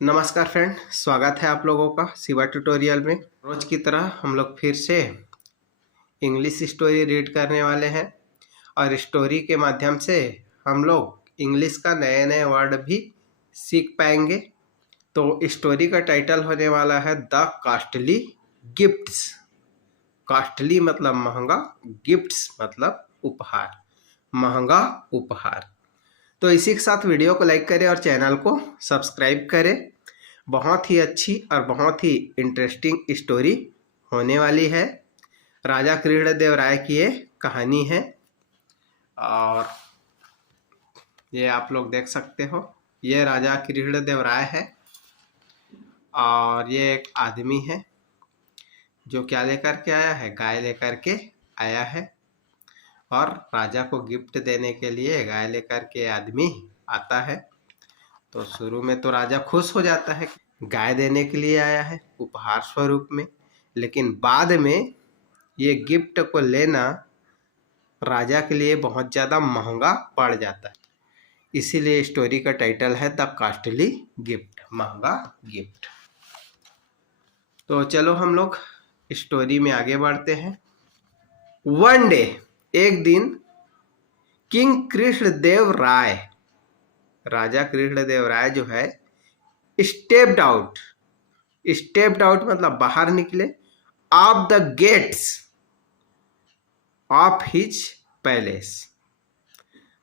नमस्कार फ्रेंड, स्वागत है आप लोगों का शिवा ट्यूटोरियल में। रोज की तरह हम लोग फिर से इंग्लिश स्टोरी रीड करने वाले हैं और स्टोरी के माध्यम से हम लोग इंग्लिश का नए नए वर्ड भी सीख पाएंगे। तो स्टोरी का टाइटल होने वाला है द कॉस्टली गिफ्ट्स। कॉस्टली मतलब महंगा, गिफ्ट्स मतलब उपहार, महंगा उपहार। तो इसी के साथ वीडियो को लाइक करें और चैनल को सब्सक्राइब करें। बहुत ही अच्छी और बहुत ही इंटरेस्टिंग स्टोरी होने वाली है। राजा कृष्णदेव राय की ये कहानी है और ये आप लोग देख सकते हो, ये राजा कृष्णदेव राय है और ये एक आदमी है जो क्या लेकर के आया है, गाय लेकर के आया है। और राजा को गिफ्ट देने के लिए गाय लेकर के आदमी आता है। तो शुरू में तो राजा खुश हो जाता है, गाय देने के लिए आया है उपहार स्वरूप में, लेकिन बाद में ये गिफ्ट को लेना राजा के लिए बहुत ज़्यादा महंगा पड़ जाता है। इसीलिए स्टोरी का टाइटल है द कॉस्टली गिफ्ट, महंगा गिफ्ट। तो चलो हम लोग स्टोरी में आगे बढ़ते हैं। वन डे, एक दिन, किंग कृष्णदेव राय, राजा कृष्णदेव राय जो है, स्टेप्ड आउट। स्टेप्ड आउट मतलब बाहर निकले, of the gates of his palace.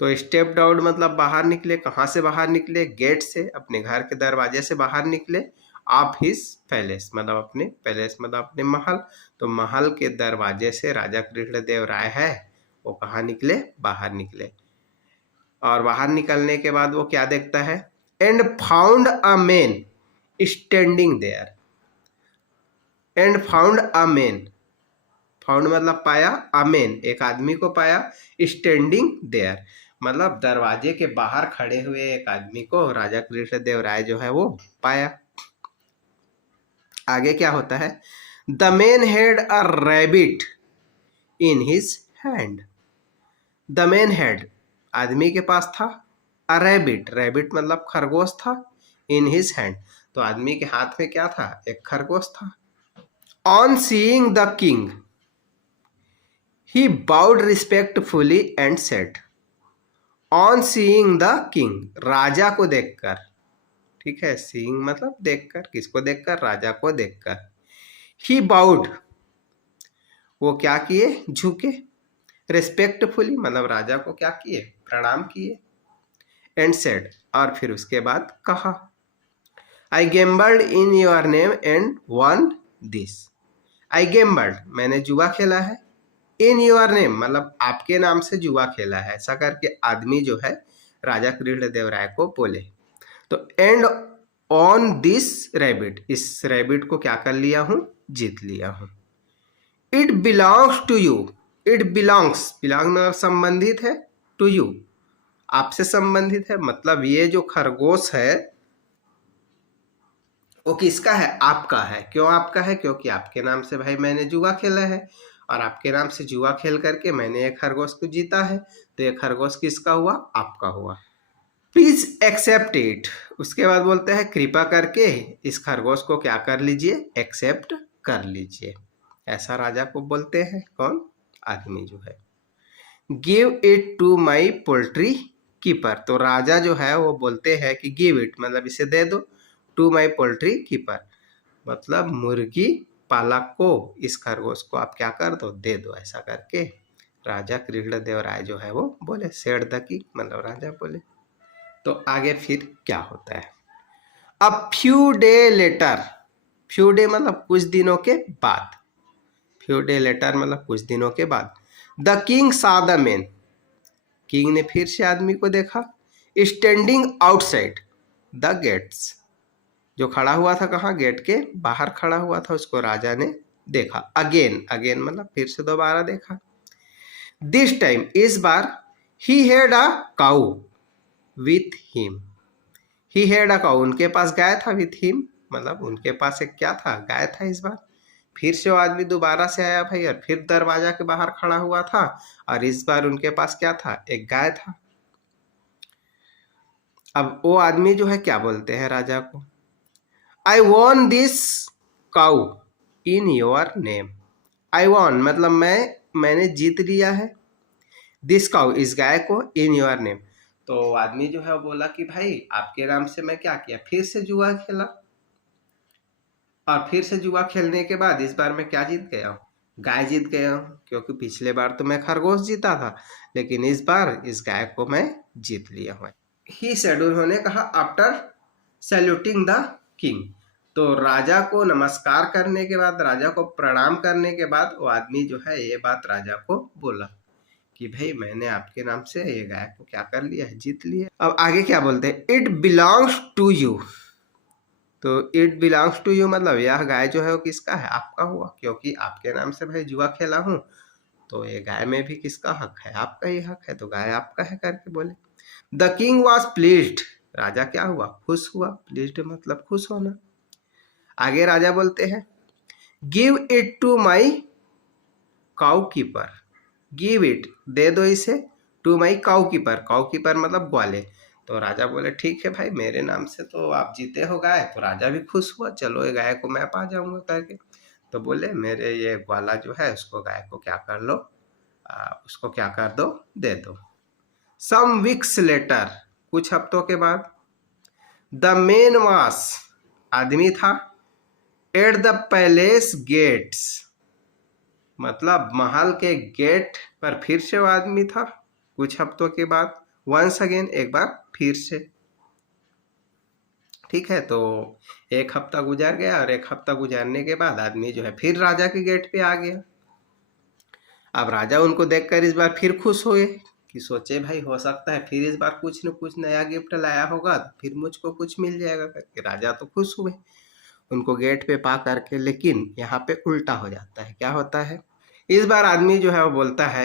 तो स्टेप्ड आउट मतलब बाहर निकले। कहाँ से बाहर निकले? गेट से, अपने घर के दरवाजे से बाहर निकले। ऑफ हिज पैलेस मतलब अपने पैलेस मतलब अपने महल। तो महल के दरवाजे से राजा कृष्णदेव राय है वो कहाँ निकले? बाहर निकले। और बाहर निकलने के बाद वो क्या देखता है? And found a man standing there. And found a man, found मतलब पाया, अमेन एक आदमी को पाया, स्टैंडिंग देयर मतलब दरवाजे के बाहर खड़े हुए एक आदमी को राजा कृष्णदेव राय जो है वो पाया। आगे क्या होता है? The man had a rabbit in his hand. The man had आदमी के पास था, अ रैबिट, रैबिट मतलब खरगोश था, इन हिज हैंड तो आदमी के हाथ में क्या था? एक खरगोश था। On seeing the king he bowed respectfully and said, on seeing the king, राजा को देखकर, ठीक है, seeing मतलब देखकर, किसको देखकर? राजा को देखकर। he bowed वो क्या किए? झुके। respectfully मतलब राजा को क्या किए? प्रणाम किए। and said और फिर उसके बाद कहा, I gambled in your name and won this। I gambled मैंने जुआ खेला है, इन योर नेम मतलब आपके नाम से जुआ खेला है, ऐसा करके आदमी जो है राजा कृष्णदेव राय को बोले। तो एंड ऑन दिस रैबिट, इस रैबिट को क्या कर लिया हूं? जीत लिया हूं। It belongs to you, it belongs, belong मतलब संबंधित है, टू यू आपसे संबंधित है, मतलब ये जो खरगोश है वो किसका है? आपका है। क्यों आपका है? क्योंकि आपके नाम से भाई मैंने जुआ खेला है और आपके नाम से जुआ खेल करके मैंने एक खरगोश को जीता है, तो ये खरगोश किसका हुआ? आपका हुआ। प्लीज एक्सेप्ट इट, उसके बाद बोलते हैं कृपा करके इस खरगोश को क्या कर लीजिए? एक्सेप्ट कर लीजिए। ऐसा राजा को बोलते हैं कौन? आदमी जो है। Give it to my poultry keeper, तो राजा जो है वो बोलते हैं कि गिव इट मतलब इसे दे दो, टू माई पोल्ट्री कीपर मतलब मुर्गी पालक को, इस खरगोश को आप क्या कर दो? दे दो। ऐसा करके राजा कृष्णदेव राय जो है वो बोले, सेड द किंग मतलब राजा बोले। तो आगे फिर क्या होता है? अब few day letter, few day मतलब कुछ दिनों के बाद, फ्यू डे लेटर मतलब कुछ दिनों के बाद, द किंग सा द मैन, किंग ने फिर से आदमी को देखा, स्टैंडिंग आउटसाइड द गेट्स, जो खड़ा हुआ था कहाँ? गेट के बाहर खड़ा हुआ था, उसको राजा ने देखा। अगेन, अगेन मतलब फिर से दोबारा देखा। दिस टाइम इस बार, he had a cow with him, he had a cow उनके पास गाय था, विथ हिम मतलब उनके पास एक क्या था? गाय था। इस बार फिर से वो आदमी दोबारा से आया भाई और फिर दरवाजा के बाहर खड़ा हुआ था और इस बार उनके पास क्या था? एक गाय था। अब वो आदमी जो है क्या बोलते हैं राजा को? I won this cow in your name. I won मतलब मैंने जीत लिया है, दिस काउ इस गाय को, इन योर नेम। तो आदमी जो है वो बोला कि भाई आपके नाम से मैं क्या किया, फिर से जुआ खेला, और फिर से जुआ खेलने के बाद इस बार मैं क्या जीत गया हूँ, गाय जीत गया हूँ, क्योंकि पिछले बार तो मैं खरगोश जीता था, लेकिन इस बार इस गाय को मैं जीत लिया हूँ। ही सेड उन्होंने कहा आफ्टर सैल्यूटिंग द किंग। तो राजा को नमस्कार करने के बाद, राजा को प्रणाम करने के बाद वो आदमी जो है ये बात राजा को बोला कि भाई मैंने आपके नाम से ये गाय को क्या कर लिया है, जीत लिया। अब आगे क्या बोलते हैं, इट बिलोंग्स टू यू। तो इट बिलोंग्स टू यू मतलब यह गाय जो है वो किसका है, आपका हुआ, क्योंकि आपके नाम से भाई जुआ खेला हूँ, तो ये गाय में भी किसका हक है, आपका ही हक है, तो गाय आपका है करके बोले। द किंग वॉज प्लीज्ड, राजा क्या हुआ, खुश हुआ, प्लीज्ड मतलब खुश होना। आगे राजा बोलते हैं give it to my cow keeper, give it दे दो इसे, टू माई काउ कीपर मतलब ग्वाले। तो राजा बोले ठीक है भाई, मेरे नाम से तो आप जीते हो गाय, तो राजा भी खुश हुआ, चलो ये गाय को मैं पा जाऊंगा करके। तो बोले मेरे ये ग्वाला जो है उसको गाय को क्या कर लो, उसको क्या कर दो, दे दो। सम वीक्स लेटर, कुछ हफ्तों के बाद, द मेन वास आदमी था, एट द पैलेस गेट्स मतलब महल के गेट पर फिर से वो आदमी था, कुछ हफ्तों के बाद, वंस अगेन एक बार फिर से। ठीक है, तो एक हफ्ता गुजर गया, और एक हफ्ता गुजरने के बाद आदमी जो है फिर राजा के गेट पे आ गया। अब राजा उनको देखकर इस बार फिर खुश हुए कि सोचे भाई हो सकता है फिर इस बार कुछ न कुछ नया गिफ्ट लाया होगा, तो फिर मुझको कुछ मिल जाएगा करके राजा तो खुश हुए उनको गेट पे पा करके। लेकिन यहाँ पे उल्टा हो जाता है, क्या होता है, इस बार आदमी जो है वो बोलता है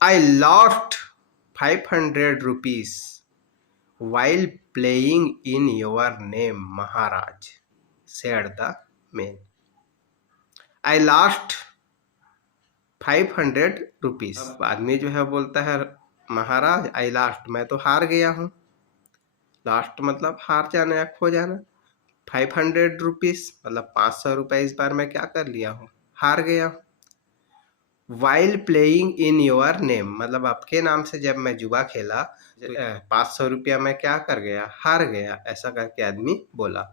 I lost 500 rupees while playing in your name Maharaj, said the man. I lost 500 rupees. आदमी जो है बोलता है महाराज आई लास्ट मैं तो हार गया हूँ, लास्ट मतलब हार जाना या खो जाना, 500 रुपीज मतलब 500 रुपये इस बार मैं क्या कर लिया हूँ, हार गया हूँ। While playing in your name मतलब आपके नाम से जब मैं जुआ खेला 500 रुपया मैं क्या कर गया, हार गया, ऐसा करके आदमी बोला,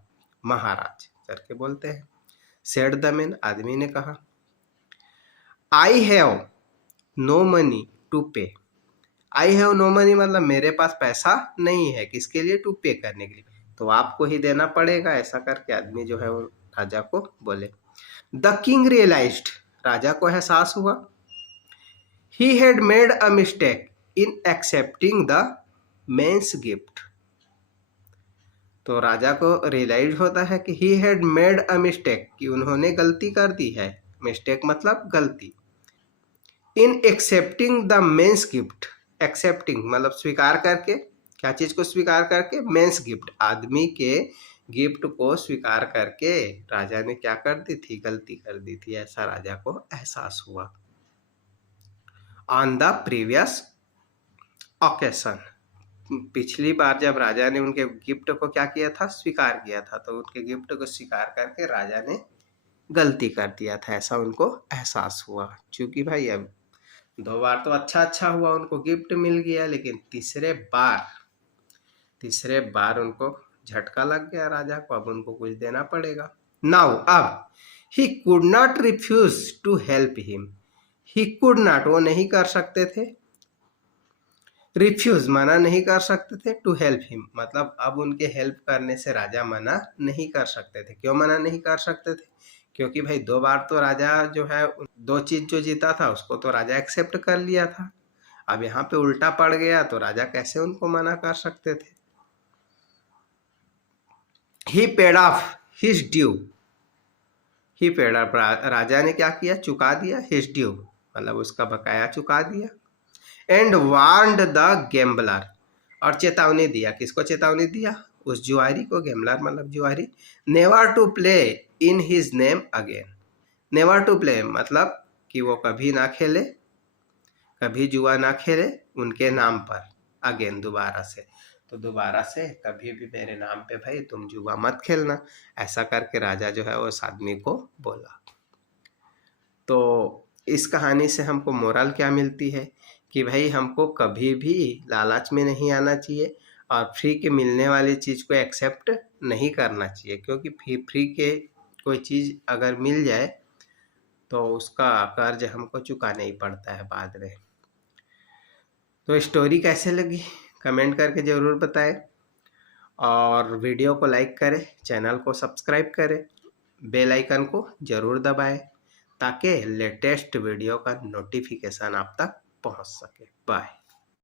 महाराज करके बोलते हैं। सेड द मैन आदमी ने कहा I have no money to pay, I have no money मतलब मेरे पास पैसा नहीं है, किसके लिए, टू पे करने के लिए, तो आपको ही देना पड़ेगा, ऐसा करके आदमी जो है वो राजा को बोले। द किंग रियलाइज्ड राजा को एहसास हुआ, he had made a mistake in accepting the man's gift। तो राजा को रियलाइज होता है कि he had made a mistake कि उन्होंने गलती कर दी है, मिस्टेक मतलब गलती, in accepting the man's gift, accepting मतलब स्वीकार करके, क्या चीज को स्वीकार करके, मेंस गिफ्ट आदमी के गिफ्ट को स्वीकार करके राजा ने क्या कर दी थी, गलती कर दी थी, ऐसा राजा को एहसास हुआ। ऑन द प्रीवियस ओकेशन पिछली बार जब राजा ने उनके गिफ्ट को क्या किया था, स्वीकार किया था, तो उनके गिफ्ट को स्वीकार करके राजा ने गलती कर दिया था, ऐसा उनको एहसास हुआ। क्योंकि भाई अब 2 बार तो अच्छा हुआ, उनको गिफ्ट मिल गया, लेकिन तीसरे बार उनको झटका लग गया राजा को, अब उनको कुछ देना पड़ेगा। नाउ अब he could not refuse to help him, he could not वो नहीं कर सकते थे, रिफ्यूज मना नहीं कर सकते थे, टू हेल्प हिम मतलब अब उनके हेल्प करने से राजा मना नहीं कर सकते थे। क्यों मना नहीं कर सकते थे, क्योंकि भाई 2 बार तो राजा जो है 2 चीज जो जीता था उसको तो राजा एक्सेप्ट कर लिया था, अब यहाँ पे उल्टा पड़ गया तो राजा कैसे उनको मना कर सकते थे। He paid off his due, he paid off राजा ने क्या किया, चुका दिया, हिज ड्यू मतलब उसका बकाया चुका दिया। एंड वार्नड द गैम्बलर और चेतावनी दिया, किसको चेतावनी दिया, उस जुआरी को, गैम्बलर मतलब जुआरी, never to play in his name again, never to play मतलब कि वो कभी ना खेले, कभी जुआ ना खेले उनके नाम पर, अगेन दोबारा से। तो दोबारा से कभी भी मेरे नाम पे भाई तुम जुआ मत खेलना। ऐसा करके राजा जो है उस आदमी को बोला। तो इस कहानी से हमको मोरल क्या मिलती है कि भाई हमको कभी भी लालच में नहीं आना चाहिए और फ्री के मिलने वाली चीज़ को एक्सेप्ट नहीं करना चाहिए, क्योंकि फ्री के कोई चीज़ अगर मिल जाए तो उसका कर्ज हमको चुकाना ही पड़ता है बाद में। तो स्टोरी कैसे लगी कमेंट करके ज़रूर बताएं और वीडियो को लाइक करें, चैनल को सब्सक्राइब करें, बेल आइकन को ज़रूर दबाएं ताकि लेटेस्ट वीडियो का नोटिफिकेशन आप तक पहुंच सके। बाय।